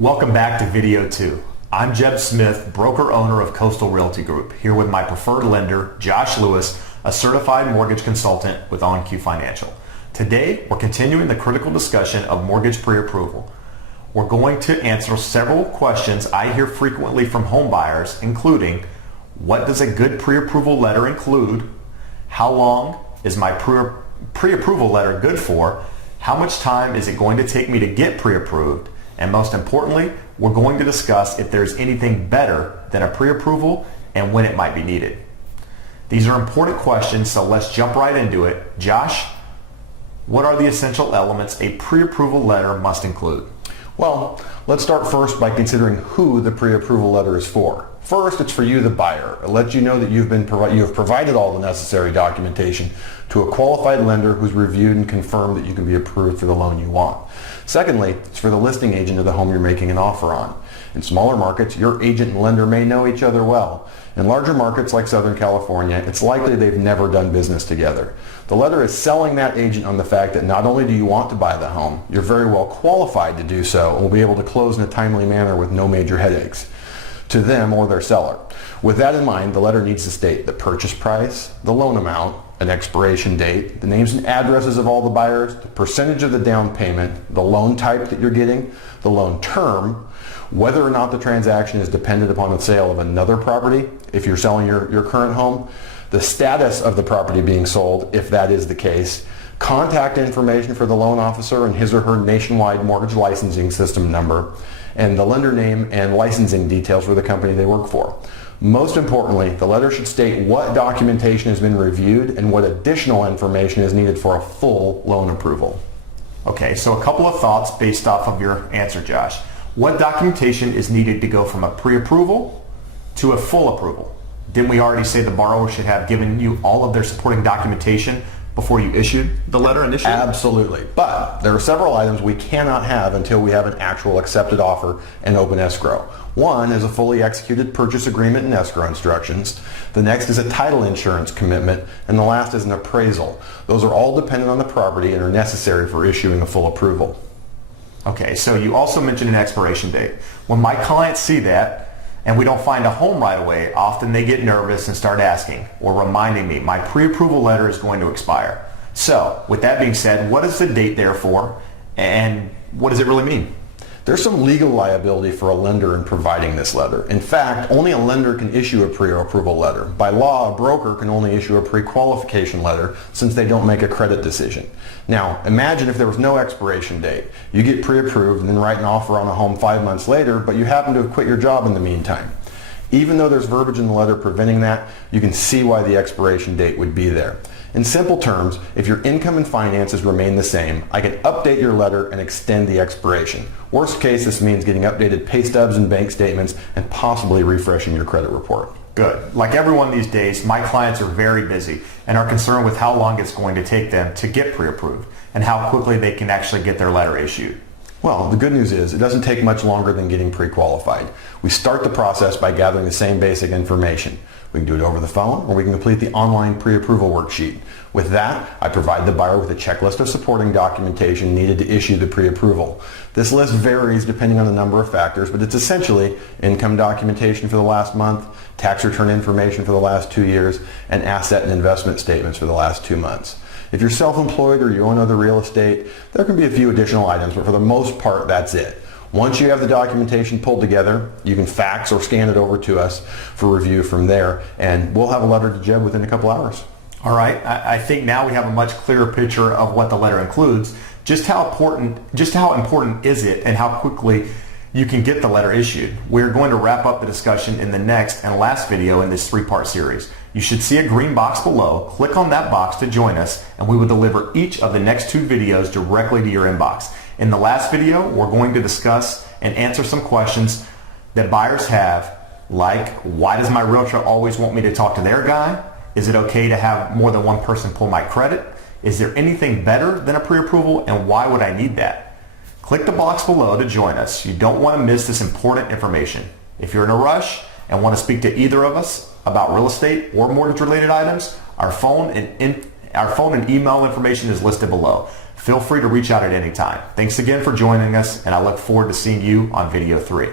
Welcome back to video 2. I'm Jeb Smith, broker-owner of Coastal Realty Group, here with my preferred lender, Josh Lewis, a certified mortgage consultant with OnQ Financial. Today, we're continuing the critical discussion of mortgage pre-approval. We're going to answer several questions I hear frequently from home buyers, including, what does a good pre-approval letter include? How long is my pre-approval letter good for? How much time is it going to take me to get pre-approved? And most importantly, we're going to discuss if there's anything better than a pre-approval and when it might be needed. These are important questions, so let's jump right into it. Josh, what are the essential elements a pre-approval letter must include? Well, let's start first by considering who the pre-approval letter is for. First, it's for you, the buyer. It lets you know that you have provided all the necessary documentation to a qualified lender who's reviewed and confirmed that you can be approved for the loan you want. Secondly, it's for the listing agent of the home you're making an offer on. In smaller markets, your agent and lender may know each other well. In larger markets like Southern California, it's likely they've never done business together. The letter is selling that agent on the fact that not only do you want to buy the home, you're very well qualified to do so and will be able to close in a timely manner with no major headaches to them or their seller. With that in mind, the letter needs to state the purchase price, the loan amount, an expiration date, the names and addresses of all the buyers, the percentage of the down payment, the loan type that you're getting, the loan term, whether or not the transaction is dependent upon the sale of another property, if you're selling your current home, the status of the property being sold, if that is the case, contact information for the loan officer and his or her nationwide mortgage licensing system number, and the lender name and licensing details for the company they work for. Most importantly, the letter should state what documentation has been reviewed and what additional information is needed for a full loan approval. Okay, so a couple of thoughts based off of your answer, Josh. What documentation is needed to go from a pre-approval to a full approval? Didn't we already say the borrower should have given you all of their supporting documentation before you issued the letter initially? Absolutely, but there are several items we cannot have until we have an actual accepted offer and open escrow. One is a fully executed purchase agreement and escrow instructions. The next is a title insurance commitment, and the last is an appraisal. Those are all dependent on the property and are necessary for issuing a full approval. Okay, so you also mentioned an expiration date. When my clients see that and we don't find a home right away, often they get nervous and start asking or reminding me, my pre-approval letter is going to expire. So, with that being said, what is the date there for, and what does it really mean? There's some legal liability for a lender in providing this letter. In fact, only a lender can issue a pre-approval letter. By law, a broker can only issue a pre-qualification letter since they don't make a credit decision. Now, imagine if there was no expiration date. You get pre-approved and then write an offer on a home 5 months later, but you happen to have quit your job in the meantime. Even though there's verbiage in the letter preventing that, you can see why the expiration date would be there. In simple terms, if your income and finances remain the same, I can update your letter and extend the expiration. Worst case, this means getting updated pay stubs and bank statements and possibly refreshing your credit report. Good. Like everyone these days, my clients are very busy and are concerned with how long it's going to take them to get pre-approved and how quickly they can actually get their letter issued. Well, the good news is it doesn't take much longer than getting pre-qualified. We start the process by gathering the same basic information. We can do it over the phone, or we can complete the online pre-approval worksheet. With that, I provide the buyer with a checklist of supporting documentation needed to issue the pre-approval. This list varies depending on the number of factors, but it's essentially income documentation for the last month, tax return information for the last 2 years, and asset and investment statements for the last 2 months. If you're self-employed or you own other real estate, there can be a few additional items, but for the most part, that's it. Once you have the documentation pulled together, you can fax or scan it over to us for review from there, and we'll have a letter to Jeb within a couple hours. All right, I think now we have a much clearer picture of what the letter includes. Just how important is it and how quickly you can get the letter issued? We're going to wrap up the discussion in the next and last video in this 3-part series. You should see a green box below. Click on that box to join us, and we will deliver each of the next 2 videos directly to your inbox. In the last video, we're going to discuss and answer some questions that buyers have, like, why does my realtor always want me to talk to their guy? Is it okay to have more than one person pull my credit? Is there anything better than a pre-approval, and why would I need that? Click the box below to join us. You don't want to miss this important information. If you're in a rush and want to speak to either of us about real estate or mortgage-related items, our phone and Our phone and email information is listed below. Feel free to reach out at any time. Thanks again for joining us, and I look forward to seeing you on video 3.